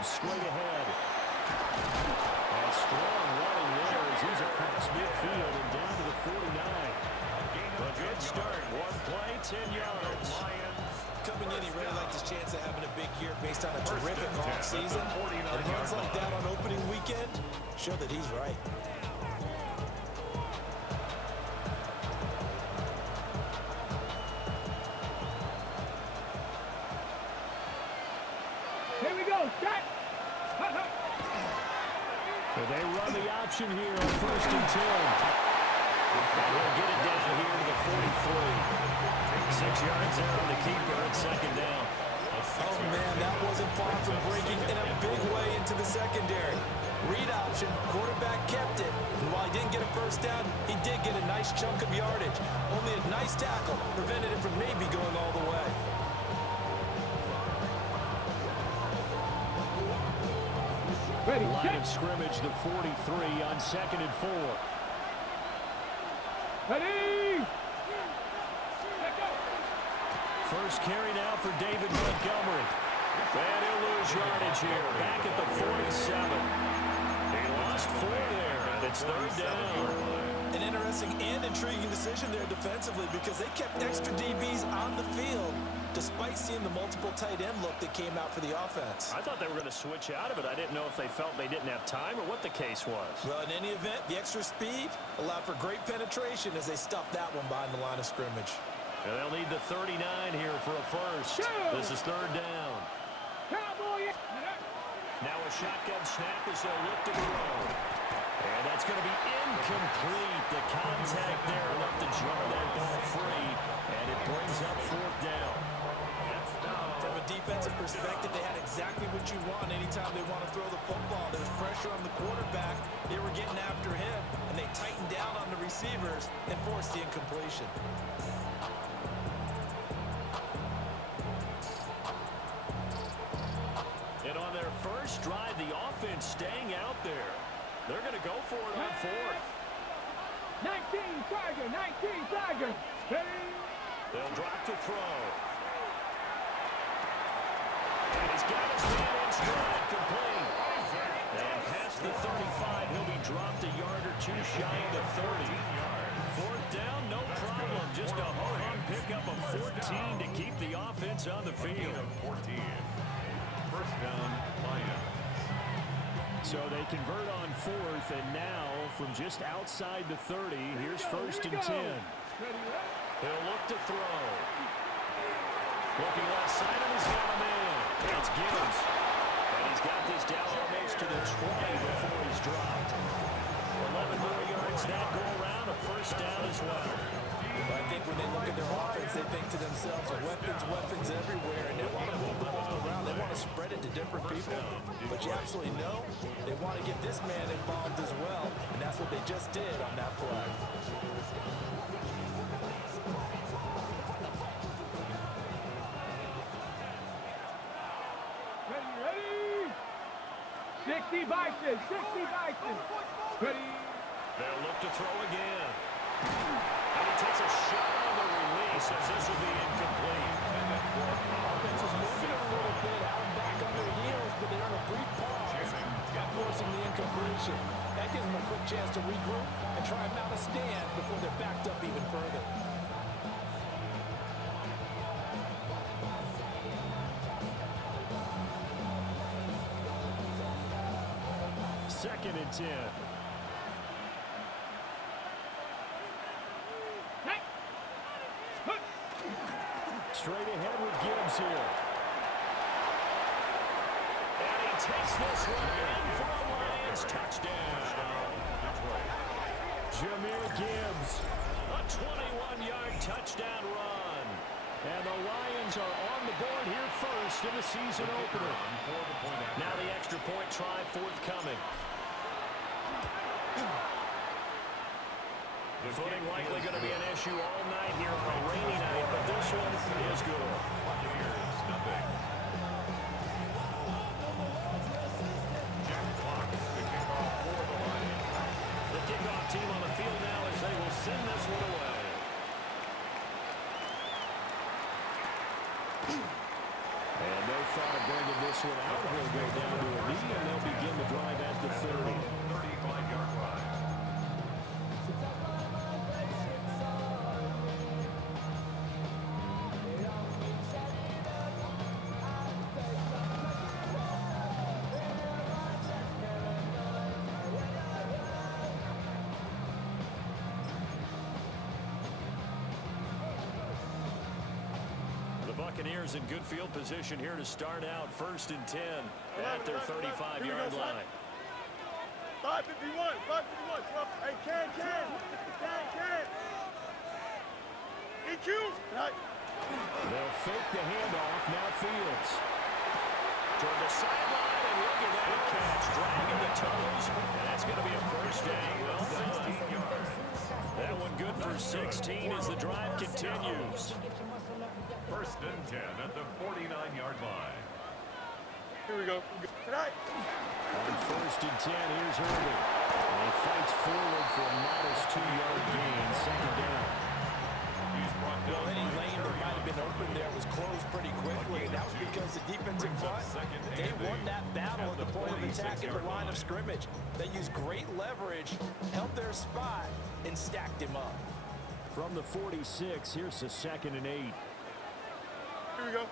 Gibbs straight ahead. And strong running there as he's across midfield and down to the 49. A good start. One play, 10 yards. Coming in, he really liked his chance of having a big year based on a terrific offseason. And runs like that on opening weekend show that he's right. Here we go, set. So they run the option here on 1st and 10. They'll get it down here to the 43. 6 yards there on the keeper at 2nd down. Oh, man, that wasn't far from breaking in a big way into the secondary. Read option, quarterback kept it. And while he didn't get a first down, he did get a nice chunk of yardage. Only a nice tackle prevented him from maybe going all the way. Ready, Line of scrimmage, the 43 on 2nd and 4. ready. First carry now for David Montgomery. And he'll lose yardage here. Back at the 47. He lost 4 there, and it's 3rd down. An interesting and intriguing decision there defensively because they kept extra DBs on the field despite seeing the multiple tight end look that came out for the offense. I thought they were going to switch out of it. I didn't know if they felt they didn't have time or what the case was. Well, in any event, the extra speed allowed for great penetration as they stuffed that one behind the line of scrimmage. And they'll need the 39 here for a first. This is 3rd down. Cowboy. Now a shotgun snap as they'll look to throw. And that's going to be incomplete. The contact there enough to jar that ball free. And it brings up 4th down. From a defensive perspective, they had exactly what you want anytime they want to throw the football. There was pressure on the quarterback. They were getting after him, and they tightened down on the receivers and forced the incompletion. And on their first drive, the offense staying out there. They're going to go for it on 4th. 19 Tiger, 19 Tiger. Ready. They'll drop to throw. And he's got his man in stride, complete. And past the 35, he'll be dropped a yard or two shy of the 30. 4th down, no problem. Just a ho-hum pickup of 14 to keep the offense on the field. 14. First down, Lions. So they convert on 4th, and now from just outside the 30, here's 1st and 10. He'll look to throw. Looking left side, and he's got a man. It's Gibbs. And he's got this down almost to the 20 before he's dropped. 11 more yards that go around, a first down as well. But I think when they look at their offense, they think to themselves, weapons everywhere, and they want to move the ball around. They want to spread it to different people. But you absolutely know they want to get this man involved as well, and that's what they just did on that play. Ready. 60 Bison, 60 Bison. Ready. They'll look to throw again. And he takes a shot on the release as this will be incomplete. Offense was moving a little bit out and back on their heels, but they're in a brief pause, forcing the incompletion. That gives them a quick chance to regroup and try and mount a stand before they're backed up even further. Second and 10. Straight ahead with Gibbs here. And he takes this one in for a Lions touchdown. Jahmyr Gibbs, a 21-yard touchdown run. And the Lions are on the board here first in the season opener. Now the extra point try forthcoming. Footing likely going to be an issue all night here on a rainy night, but this one is good. Nothing. Jack Fox, the kickoff for the Lions. The kickoff team on the field now as they will send this one away. And no thought of bringing this one out. He'll go down to a knee, and they'll begin the drive at the 30. 35-yard line. Buccaneers in good field position here to start out. 1st and 10 at their 35-yard line. 551, 551. Hey, Ken. EQ. They'll fake the handoff. Now Fields. Toward the sideline, and look at that catch. Dragging the toes, and that's going to be a first down. Well done. That one good for 16 as the drive continues. 1st and 10 at the 49-yard line. Here we go. Tonight. On 1st and 10, here's Irvin. And he fights forward for a modest 2-yard gain. 2nd down. Well, any lane that might have been open there was closed pretty quickly. That was because the defensive front, they won that battle at the point of attack at the line of scrimmage. They used great leverage, held their spot, and stacked him up. From the 46, here's the 2nd and 8. Here we go.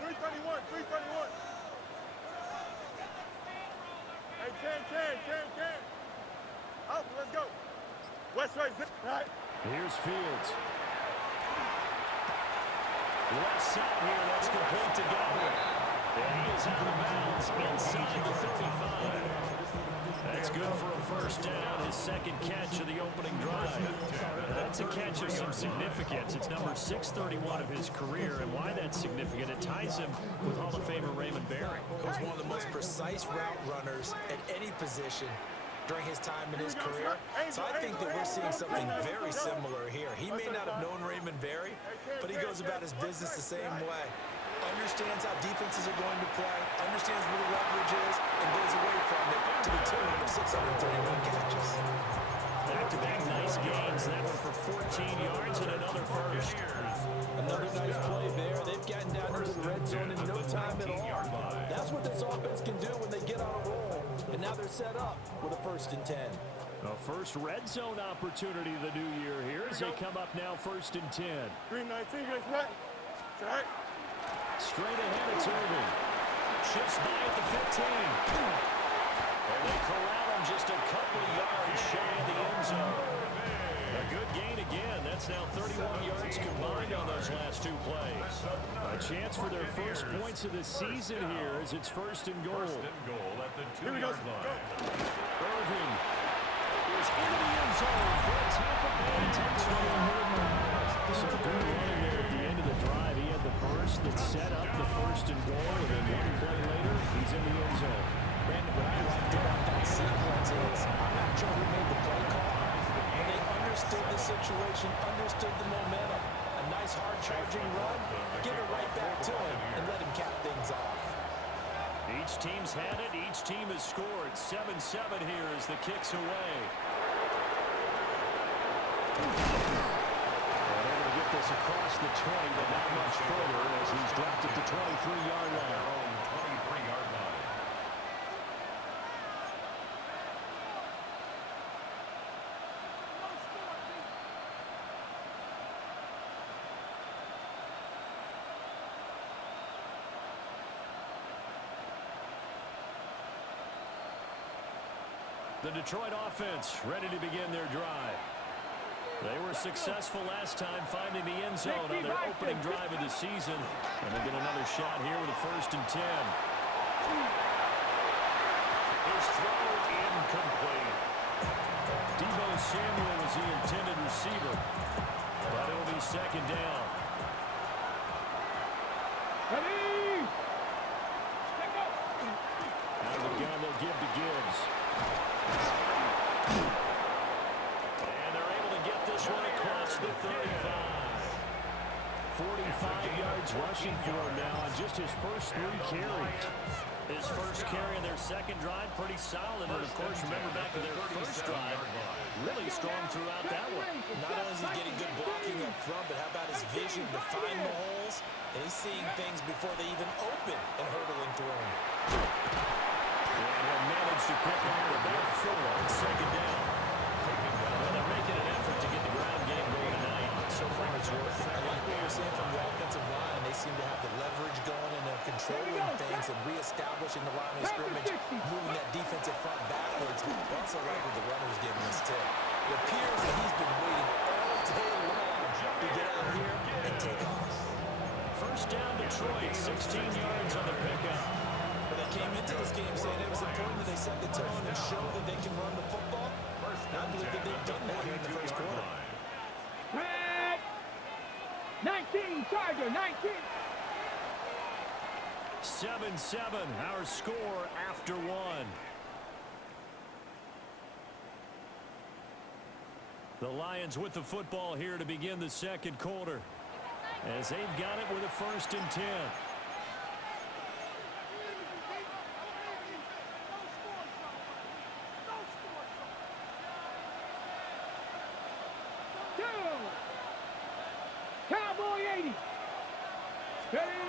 331. Hey, Ken. Out, let's go. West right. Right. Here's Fields. Left side here, that's complete to Godwin. And he is out of bounds inside the 35. That's good for a first down, his 2nd catch of the opening drive. That's a catch of some significance. It's number 631 of his career, and why that's significant, it ties him with Hall of Famer Raymond Berry. He was one of the most precise route runners at any position during his time in his career. So I think that we're seeing something very similar here. He may not have known Raymond Berry, but he goes about his business the same way. Understands how defenses are going to play, understands where the leverage is, and goes away from it to the tune of 631 catches. Back-to-back nice gains. That one for 14 yards and another first. Another nice play there. They've gotten down into the red zone in no time at all. That's what this offense can do when they get on a roll. And now they're set up with a 1st and 10. A first red zone opportunity of the new year here as they come up now 1st and 10. 319, guys. Right. Straight ahead, it's Irvin. Shifts by at the 15. And they corral him just a couple yards shy of the end zone. A good gain again. That's now 31 yards combined on those last 2 plays. A chance for their first points of the season here as it's 1st and goal. 1st and goal at the 2-yard line. Irvin is into the end zone for a Tampa Bay touchdown. So good running there at the end of the drive. He had the burst that set up the 1st and goal, and then one play later, he's in the end zone. Brandon, what I liked about that sequence is I'm not sure who made the play call, but they understood the situation, understood the momentum. A nice hard-charging run, give it right back to him, and let him cap things off. Each team's had it. Each team has scored. 7-7 here as the kick's away. Get this across the 20, but not much further as he's dropped at the 23-yard line. 23-yard line. The Detroit offense ready to begin their drive. They were successful last time finding the end zone on their opening drive of the season. And they get another shot here with a 1st and 10. His throw incomplete. Deebo Samuel was the intended receiver. But it'll be 2nd down. Ready. Out of the gun, they'll give to Gibbs. One across the 35. 45 yards rushing for him now on just his first 3 carries. His first carry in their 2nd drive, pretty solid. And, of course, remember back to their first drive, really strong throughout that one. Not only is he getting good blocking up front, but how about his vision to find the holes? And He's seeing things before they even open and hurdling through him. And he'll manage to pick up about 4 on second down. Well, they're making an effort to get the ground game going tonight. So far, it's working. I like what you're saying from the offensive line. They seem to have the leverage going, and they're controlling things and reestablishing the line of scrimmage, moving that defensive front backwards. I also like what the runner's giving us, too. It appears that he's been waiting all day long to get out here and take off. First down, Detroit, 16 yards on the pickup. But they came into this game saying it was important that they set the tone and show that they can run the football. And I believe that they've done that here in the first quarter. Red 19, Charger, 19. 7-7, our score after 1. The Lions with the football here to begin the second quarter, as they've got it with a 1st and 10. Cowboy 80. Ready?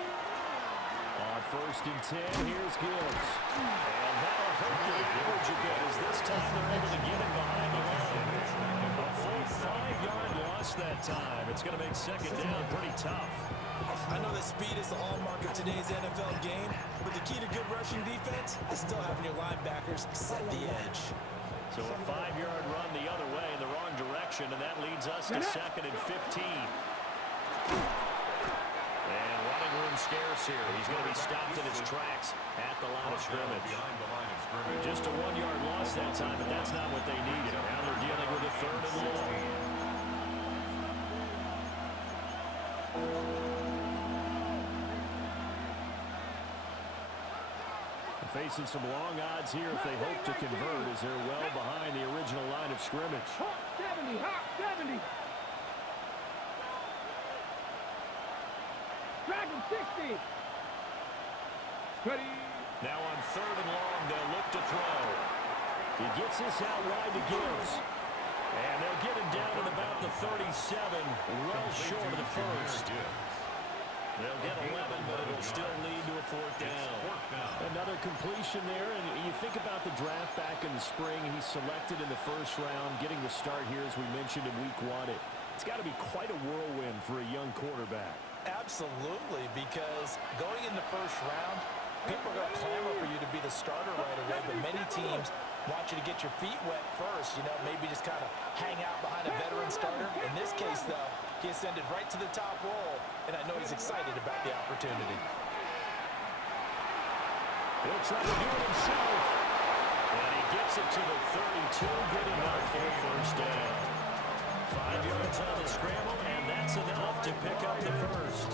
On 1st and 10, here's Gibbs. And that'll hurt the average a bit, as this time they're able to get him behind the line. A full 5-yard loss that time. It's going to make second down pretty tough. I know that speed is the hallmark of today's NFL game, but the key to good rushing defense is still having your linebackers set the edge. So a 5-yard run the other way in the wrong direction, and that leads us to 2nd and 15. And running room scarce here. He's going to be stopped in his tracks at the line of scrimmage. Just a 1-yard loss that time, but that's not what they needed. Now they're dealing with a 3rd and long. Facing some long odds here if they hope to convert, as they're well behind the original line of scrimmage. Hot 70, hot 70. Dragon 60. Ready? Now on 3rd and long, they'll look to throw. He gets this out wide to Gibbs. And they'll get him down at about the 37, well short of the 1st. They'll get 11, but it'll still lead to a 4th down. Another completion there, and you think about the draft back in the spring. He's selected in the 1st round, getting the start here, as we mentioned, in week 1. It's got to be quite a whirlwind for a young quarterback. Absolutely, because going in the 1st round, people are going to clamor for you to be the starter right away, but many teams want you to get your feet wet first, maybe just kind of hang out behind a veteran starter. In this case, though, he ascended right to the top role, and I know he's excited about the opportunity. He'll try to do it himself. And he gets it to the 32. Good enough for a 1st down. 5 yards on the scramble, and that's enough to pick up the 1st.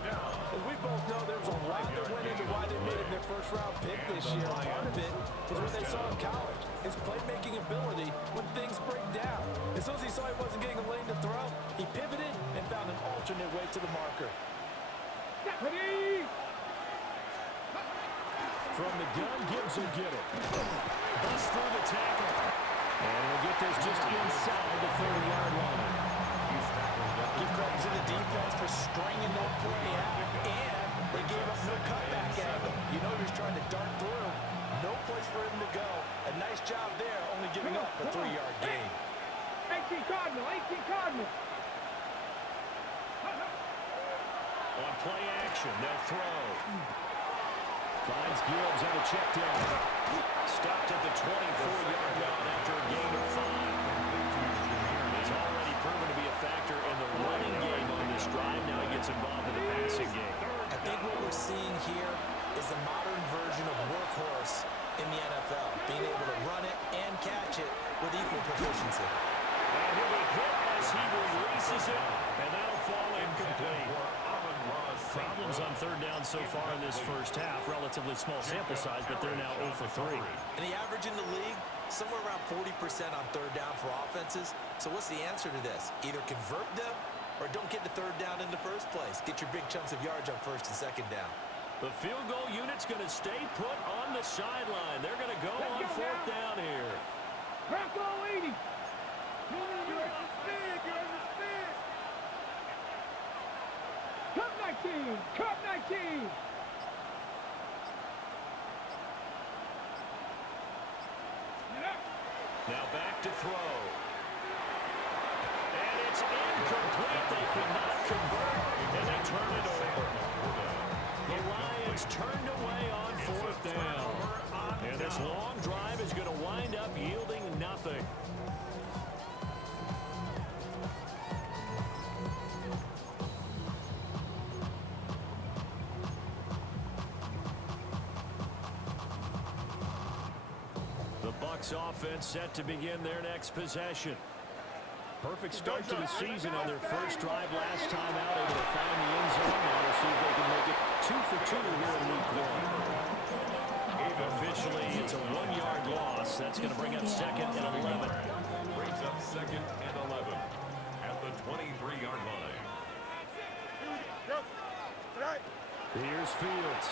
As we both know, there's a lot that went into why they made him their 1st-round pick this year. Part of it was what they saw in college, his playmaking ability when things break down. As soon as he saw he wasn't getting a lane to throw, he pivoted and found an alternate way to the marker. Ready? From the gun, Gibbs will get it. Bust through the tackle. And he'll get this just inside the 30-yard line. Give credit to the defense for stringing that play out, and they gave up no cutback angle. He was trying to dart through. No place for him to go. A nice job there, only giving up a 3-yard gain. 18 Cardinal, 18 Cardinal. On play action, they'll throw. Finds Gibbs on a check down. Stopped at the 24-yard line after a gain of 5. He's already proven to be a factor in the running game on this drive. Now he gets involved in the passing game. I think what we're seeing here is the modern version of workhorse in the NFL. Being able to run it and catch it with equal proficiency. And he'll be hit as he releases it, and that'll fall incomplete. Problems on 3rd down so far in this 1st half. Relatively small sample size, but they're now 0 for 3. And the average in the league, somewhere around 40% on 3rd down for offenses. So what's the answer to this? Either convert them or don't get the 3rd down in the first place. Get your big chunks of yards on 1st and 2nd down. The field goal unit's going to stay put on the sideline. They're going to go on 4th down here. Bronco 80. You understand? Come 19. 19. Cut 19. Now back to throw. And it's incomplete. They cannot convert, and they turn it over. The Lions turned away on fourth down. And this long drive is going to wind up yielding nothing. Offense set to begin their next possession. Perfect start to the season on their first drive last time out, able to find the end zone. Now we'll see if they can make it 2 for 2 here in week 1. Officially, it's a 1-yard loss. That's going to bring up 2nd and 11. Brings up 2nd and 11 at the 23-yard line. Here's Fields.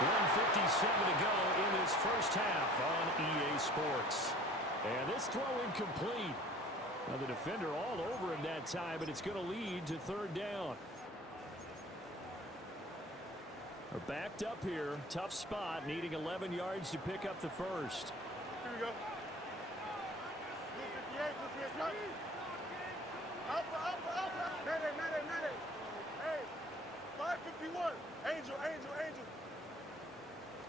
1:57 to go in this first half on EA Sports. And this throw incomplete. Now the defender all over him that time, but it's going to lead to 3rd down. They're backed up here. Tough spot, needing 11 yards to pick up the first. Here we go. 58, right? Alpha. Mayday. Hey, 551. Angel.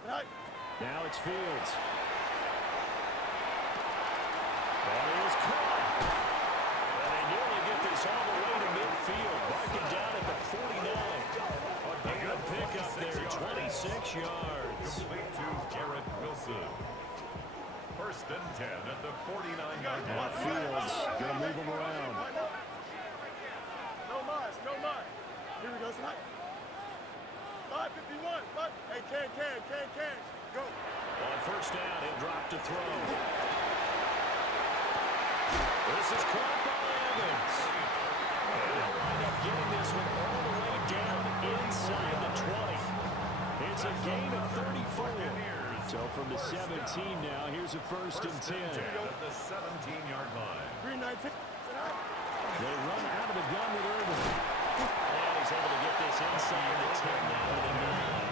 Right. Now it's Fields. That is caught. And they nearly get this all the way to midfield. Marking down at the 49. A good pickup there, 26 yards. Complete to Garrett Wilson. 1st and 10 at the 49-yard Now line. Fields going to move him around. No mas. Here we go, tonight. 551. Hey, can. Go. On 1st down, he'll drop to throw. This is caught by Evans. And they'll wind up getting this one all the way down inside the 20. It's a gain of 34. So from the 17 now, here's a 1st and 10. At the 17-yard line. 319. They run out of the gun with Irvin. And he's able to get this inside the 10 now to the 9.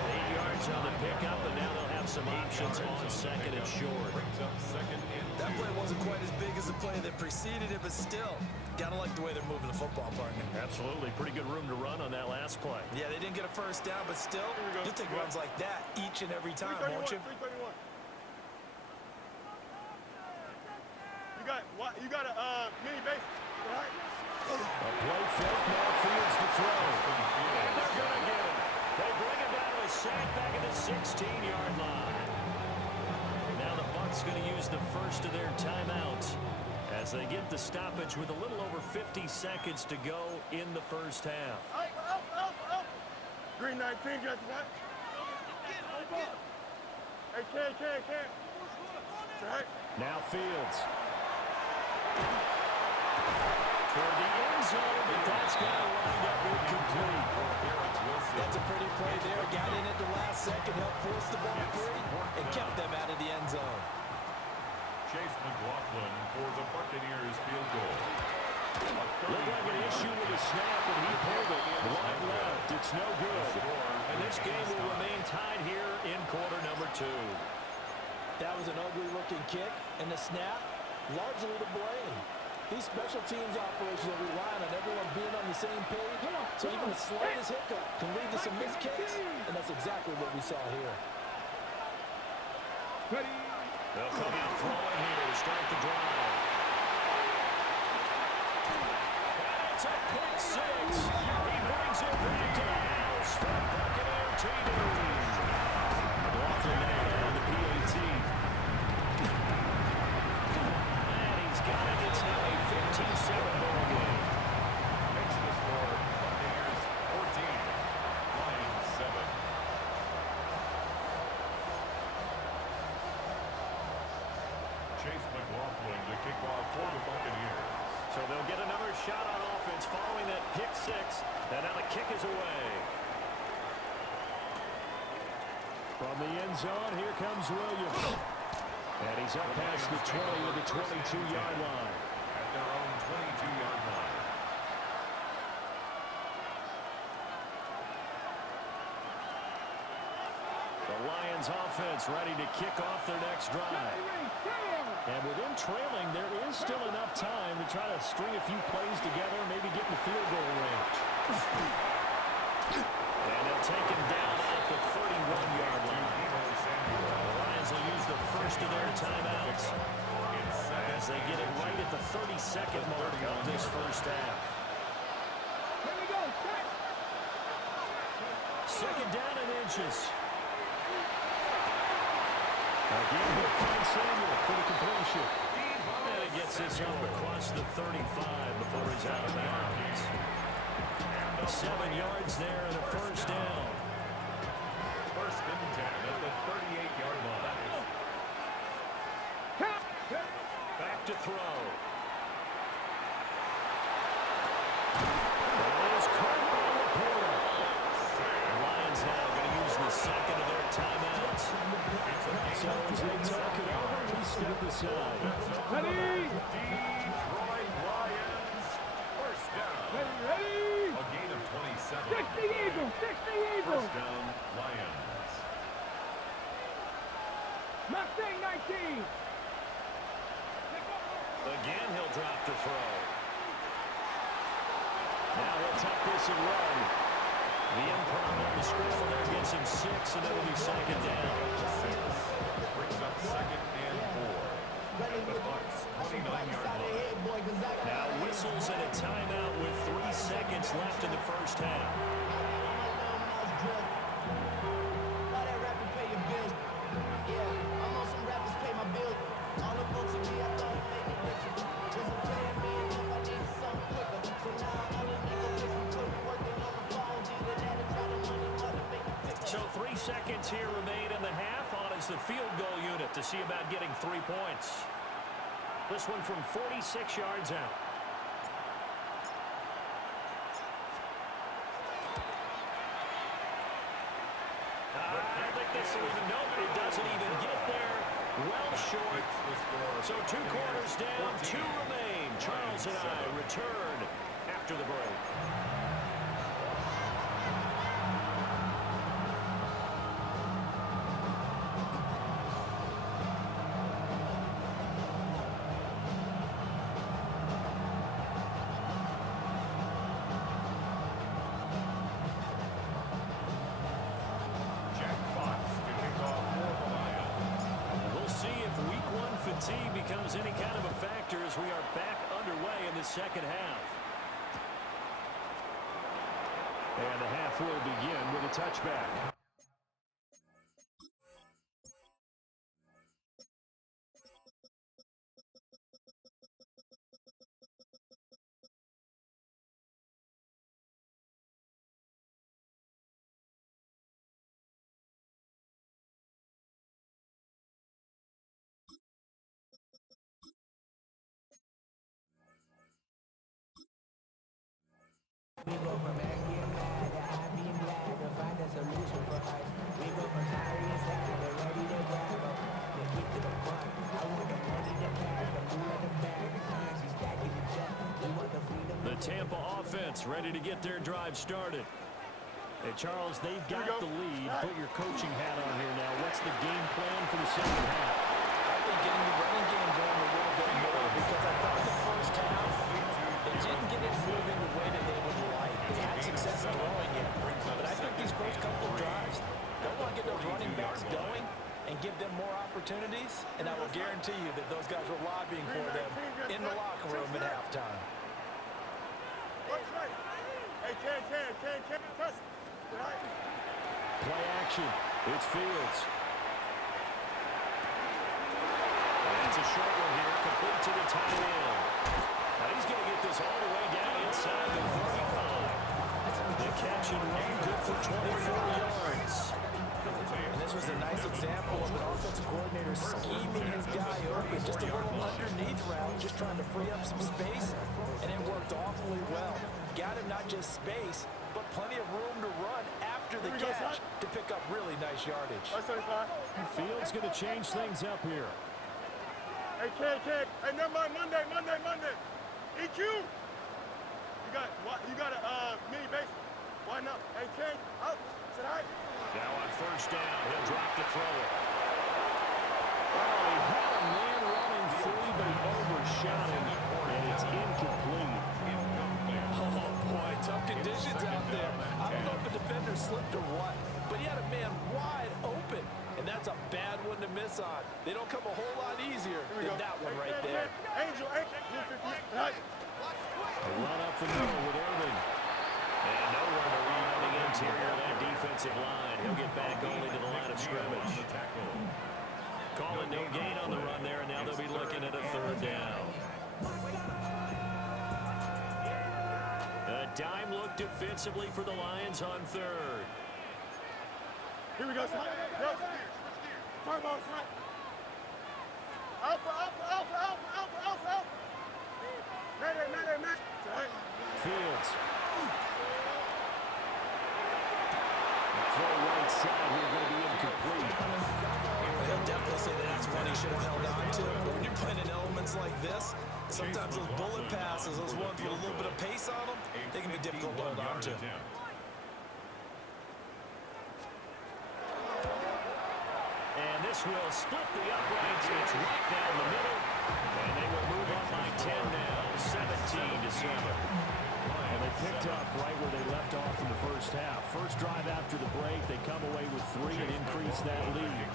8 yards on the pickup, and now they'll have some options on 2nd and short. Brings up 2nd and 10. That play wasn't quite as big as the play that preceded it, but still, gotta like the way they're moving the football, partner. Absolutely. Pretty good room to run on that last play. Yeah, they didn't get a 1st down, but still, you'll take runs like that each and every time, 331, won't you? 331. You got a mini base, right? A play fake, now Fields to throw. And they're going to get it. They bring it down to a sack back at the 16-yard line. Now the Bucs going to use the first of their timeouts as they get the stoppage with a little over 50 seconds to go in the first half. Alpha. Green 19, guys, what? Hey, can. Right. Now Fields. Toward the end zone, but that's going to wind up incomplete. That's a pretty play there. Got in at the last second, helped force the ball free, and kept them out of the end zone. Chase McLaughlin for the Buccaneers field goal. Looked like an issue with the snap, and he pulled it. Wide left. It's no good. And this game will remain tied here in quarter number 2. That was an ugly-looking kick, and the snap, largely to blame. These special teams operations are relying on everyone being on the same page, so even the slightest hiccup can lead to some missed kicks, and that's exactly what we saw here. Ready. They'll come out throwing here to start the drive. And it's a pick 6. He brings it back to the house for the Buccaneer TD. McLaughlin now on the PAT. And he's got it. It's now a 15-7 ball game. Makes the score Buccaneers 14, Lions 7. Chase McLaughlin to kick off for the Buccaneers. So they'll get another shot on offense following that pick 6. And now the kick is away. From the end zone, here comes Williams. And he's up past the 20 to the 22-yard line. At their own 22-yard line. Lions offense ready to kick off their next drive. And with them trailing, there is still enough time to try to string a few plays together, maybe get in the field goal range. And they'll take him down at the 31-yard line. The Lions will use the first of their timeouts as they get it right at the 32nd mark of this first half. Here we go. Set. Second down and inches. Again, he'll find Samuel for the completion. And it gets this up across the 35 before he's out of bounds. 7 yards there and a first down. First and 10 at the 38-yard line. Back to throw. It is caught by Laporta. The Lions now going to use the second of their timeouts. So as they talk it over, we step aside. Ready. Detroit Lions. First down. Ready. A gain of 27. 60 Eagles. 60 Eagles. First down, Lions. Mustang 19. Again, he'll drop to throw. Now he'll tuck this and run. The improv on the scramble there gets him 6, and it'll be second down. Brings up second and 4. At the Bucs 29-yard line. Now whistles and a timeout with 3 seconds left in the first half. So 3 seconds here remain in the half. On is the field goal unit to see about getting 3 points. This one from 46 yards out. I think this will even, nope, it doesn't even get there. Well short. So 2 quarters down, 2 remain. Charles and I return after the break. Fatigue becomes any kind of a factor as we are back underway in the second half. And the half will begin with a touchback. We go from angry and mad to happy and glad to find a solution for us. We go from sorry and sad to ready to grab up. To get to the front, I want the money to pass, the fool in the bag, the currency stacking the check. We want the freedom. The Tampa offense ready to get their drive started. Hey, Charles, they've got the lead. Put your coaching hat on here now. What's the game plan for the second half? I think getting the running game going a little bit more because I thought the first half, they didn't get it moving the way that they would like. They had success throwing it. But I think these first couple of drives, they want to get those running backs going and give them more opportunities. And I will guarantee you that those guys were lobbying for them in the locker room at halftime. Hey, can touch. Play action. It's Fields. That's a short one here, complete to the tight end. Now he's going to get this all the way down inside the 35. The catch and run, good for 24 yards. And this was a nice example of an offensive coordinator scheming his guy open, just a little underneath route, just trying to free up some space, and it worked awfully well. Got him not just space, but plenty of room to run after the catch to pick up really nice yardage. Fields going to change things up here. Hey, Ken. Hey, never mind. Monday. EQ. You got a mini base. Why not? Hey, Ken. Now on first down, he'll drop to throw it. Oh, he had a man running free, but he overshot him, and it's incomplete. Oh, boy, tough conditions out there. I don't know if the defender slipped or what, but he had a man wide open, and that's a bad one to miss on. They don't come a whole lot easier than that one right there. Angel. A run up the middle with Irvin. And nowhere to read on the interior of that defensive line. He'll get back only to the line of scrimmage. Calling no gain on the run there, and now they'll be looking at a third down. A dime look defensively for the Lions on third. Here we go, son. Turn ball, son. Alpha. Man. Fields. Throw right side here, going to be incomplete. They'll definitely say that's one he should have held on to. But when you're playing in elements like this, sometimes those bullet passes, those ones with a little bit of pace on them, they can be difficult to hold on to. And this will split the uprights. It's right down the middle. And they will move up by 10 now, 17-7. And they picked up right where they left off in the first half. First drive after the break, they come away with 3 and increase that lead.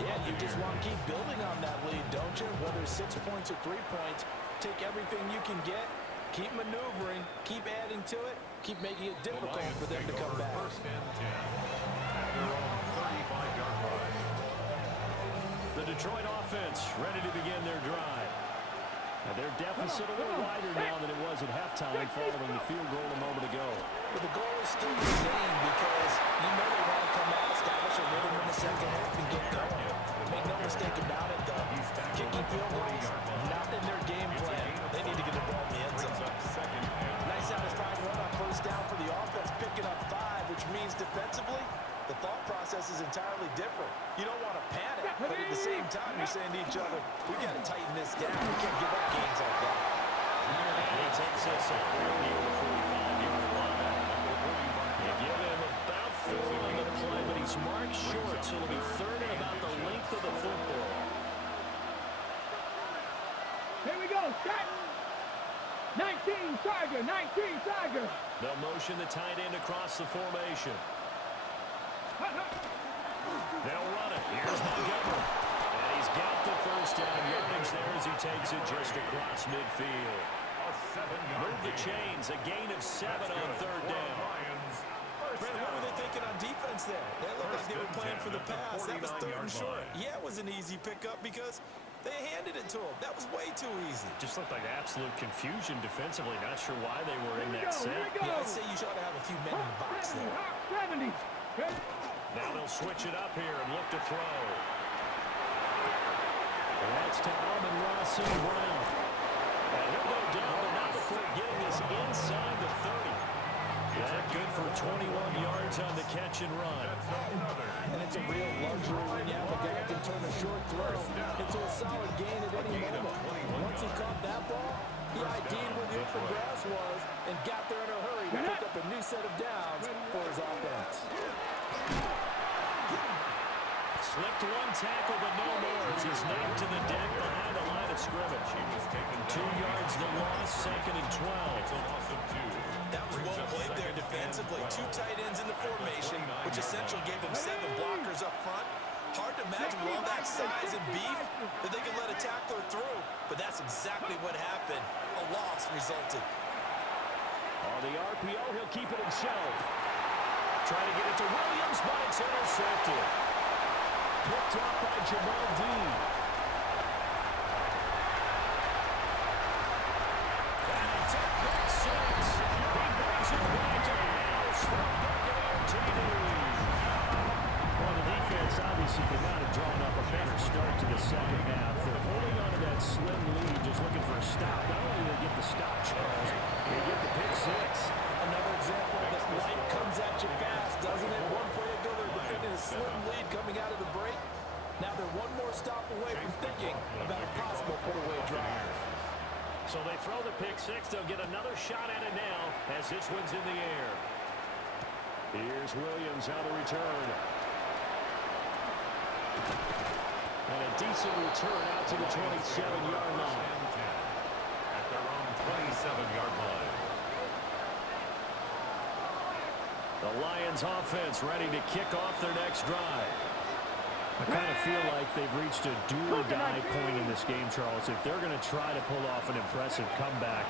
Yeah, you just want to keep building on that lead, don't you? Whether it's 6 points or 3 points, take everything you can get, keep maneuvering, keep adding to it, keep making it difficult for them to come back. First and 10 at their own 35-yard line. The Detroit offense ready to begin their drive. Now their deficit a little wider now than it was at halftime following the field goal a moment ago. But the goal is still the same because you know they want to come out, establish a rhythm in the second half and get going. Make no mistake about it, though. Kicking field goals, not in their game plan. They need to get the ball in the end zone. Nice satisfying run on first down for the offense, picking up 5, which means defensively, the thought process is entirely different. You don't want to panic, but at the same time, you're saying to each other, we got to tighten this down. We can't give up gains like that. And he takes us up near the 45-yard line. You give him about 4 on the play, but he's marked short, so it'll be third and about the length of the football. Here we go. Shot. 19 Tiger. They'll motion the tight end across the formation. They'll run it. Here's Montgomery. And he's got the first down yardage there as he takes it just across midfield. Move the chains. A gain of 7 on third down. Brandon, what were they thinking on defense there? They looked like they were playing for the pass. That was third and short. Yeah, it was an easy pickup because they handed it to him. That was way too easy. Just looked like absolute confusion defensively. Not sure why they were in that set. Yeah, I'd say you ought to have a few men in the box there. 70. Now they'll switch it up here and look to throw. That's to Amon-Ra St. Brown. And he'll go down, but not before getting this inside the 30. That good for 21 yards on the catch and run. And it's a real luxury when you have a guy that can turn a short throw into a solid gain at any moment. Once he caught that ball, he ID'd where the open grass was and got there in a hurry to pick up a new set of downs for his offense. Slipped one tackle, but no more as he's knocked to the deck behind the line of scrimmage. 2 yards the loss, second and 12. That was well played there defensively. 2 tight ends in the formation, which essentially gave them 7 blockers up front. Hard to imagine with all that size and beef that they could let a tackler through, but that's exactly what happened. A loss resulted. On the RPO, he'll keep it himself. Trying to get it to Williams, but it's intercepted. Picked up by Jamal Dean. And it's a pick 6. He brings it back to the house from Buccaneer TV. Well, the defense obviously could not have drawn up a better start to the second half. They're holding on to that slim lead, just looking for a stop. Not only do they get the stop, Charles, they get the pick 6. Another example that life comes at you fast, doesn't it? One play ago, they're defending a slim lead coming out of the break. Now they're one more stop away from thinking about a possible put-away drive. So they throw the pick 6. They'll get another shot at it now as this one's in the air. Here's Williams on the return. And a decent return out to the 27-yard line. At their own 27-yard line. The Lions offense ready to kick off their next drive. I kind of feel like they've reached a do-or-die point in this game, Charles. If they're going to try to pull off an impressive comeback,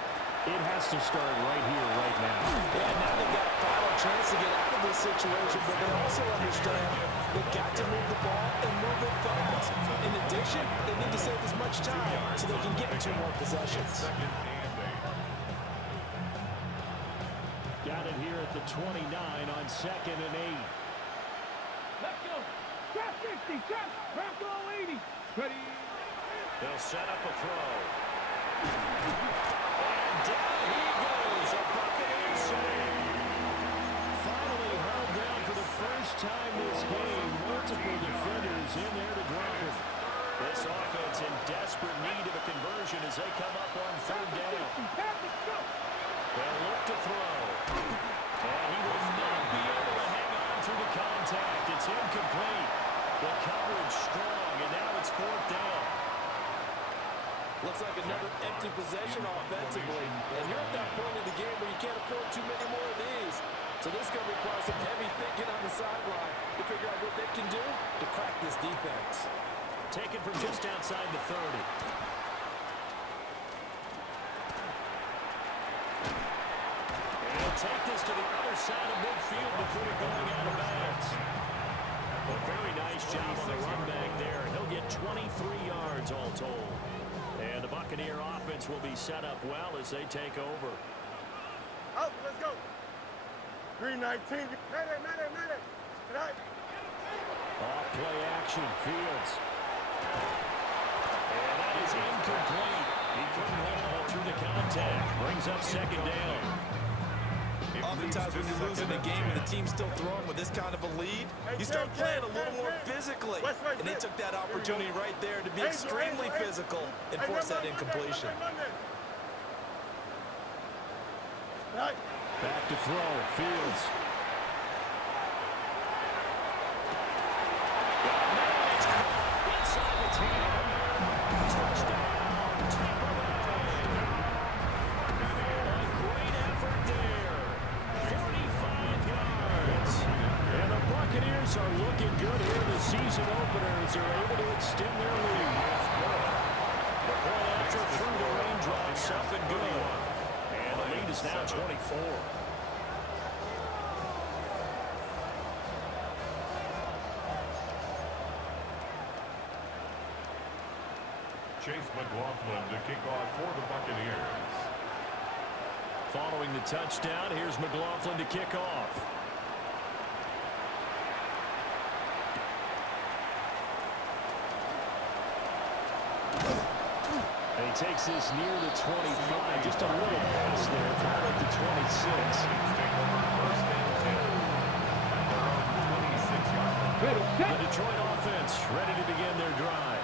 it has to start right here, right now. Yeah, now they've got a final chance to get out of this situation, but they also understand they've got to move the ball and move it fast. In addition, they need to save as much time so they can get 2 more possessions. Second and 8. Got it here at the 29 on 2nd and 8. Let's go. Trap 60, trap. Trap goal 80. Ready. They'll set up a throw. And down he goes. A Buccaneer save. Finally held down for the first time this game. Multiple defenders in there to drop it. This offense in desperate need of a conversion as they come up on 3rd down. They'll look to throw. And he will not be able to hang on through the contact. It's incomplete. The coverage strong, and now it's 4th down. Looks like another empty possession offensively. And you're at that point in the game where you can't afford too many more of these. So this is going to require some heavy thinking on the sideline to figure out what they can do to crack this defense. Taken from just outside the 30. He'll take this to the other side of midfield before going out of bounds. A very nice job on the run back there. He'll get 23 yards all told. And the Buccaneer offense will be set up well as they take over. Out, let's go. 319. Mayday. Tonight. Off play action, Fields. And that is incomplete. He couldn't hold on through the contact. Brings up 2nd down. Oftentimes when you're losing a game and the team's still throwing with this kind of a lead, you start playing a little more physically. And they took that opportunity right there to be extremely physical and force that incompletion. Back to throw, Fields. Inside the 10. Touchdown, Tampa Bay. A great effort there. 45 yards. And the Buccaneers are looking good here in the season opener as they're able to extend their lead. The point after through the raindrops up and good. And the lead is now 24. Chase McLaughlin to kick off for the Buccaneers. Following the touchdown, here's McLaughlin to kick off. And he takes this near the 25. Just a little pass there, caught at the 26. Take over 1st and 10. At their own 26-yard line. The Detroit offense ready to begin their drive.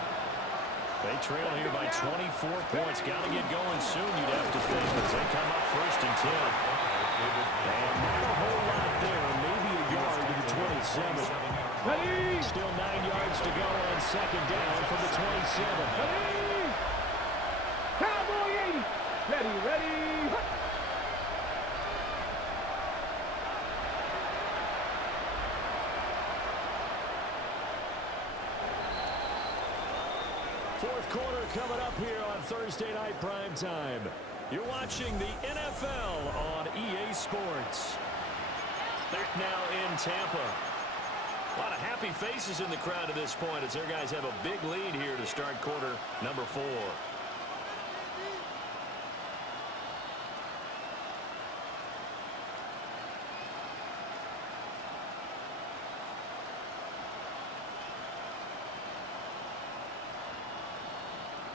They trail here by 24 points. Got to get going soon, you'd have to think, as they come up 1st and 10. And not a whole lot there, maybe a yard to the 27. Ready. Still 9 yards to go on 2nd down from the 27. Ready. Cowboy 80. Ready. Fourth quarter coming up here on Thursday Night Prime Time. You're watching the NFL on EA Sports. Back now in Tampa. A lot of happy faces in the crowd at this point as their guys have a big lead here to start quarter number 4.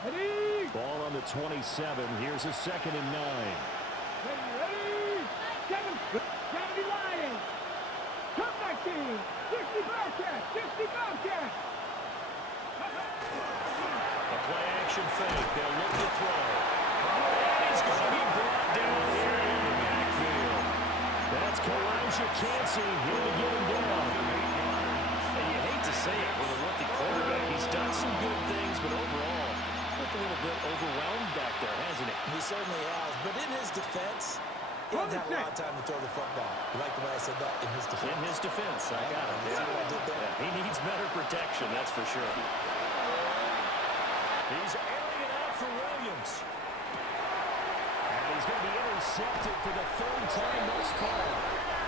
Ready. Ball on the 27. Here's a 2nd and 9. Ready. 70 Lions. Comeback team. 60 Bobcats. 60 Bobcats. A play action fake. They'll look to throw. And he's going to be brought down here in the backfield. That's Kalijah Cansey here to get him down. And you hate to say it with a rookie quarterback. He's done some good things, but overall, looked a little bit overwhelmed back there, hasn't he? He certainly has. But in his defense, he hasn't had a lot of time to throw the football. You like the way I said that? In his defense. In his defense, I got it. You see what I did there? Yeah, he needs better protection, that's for sure. He's airing it out for Williams. And he's going to be intercepted for the third time thus far.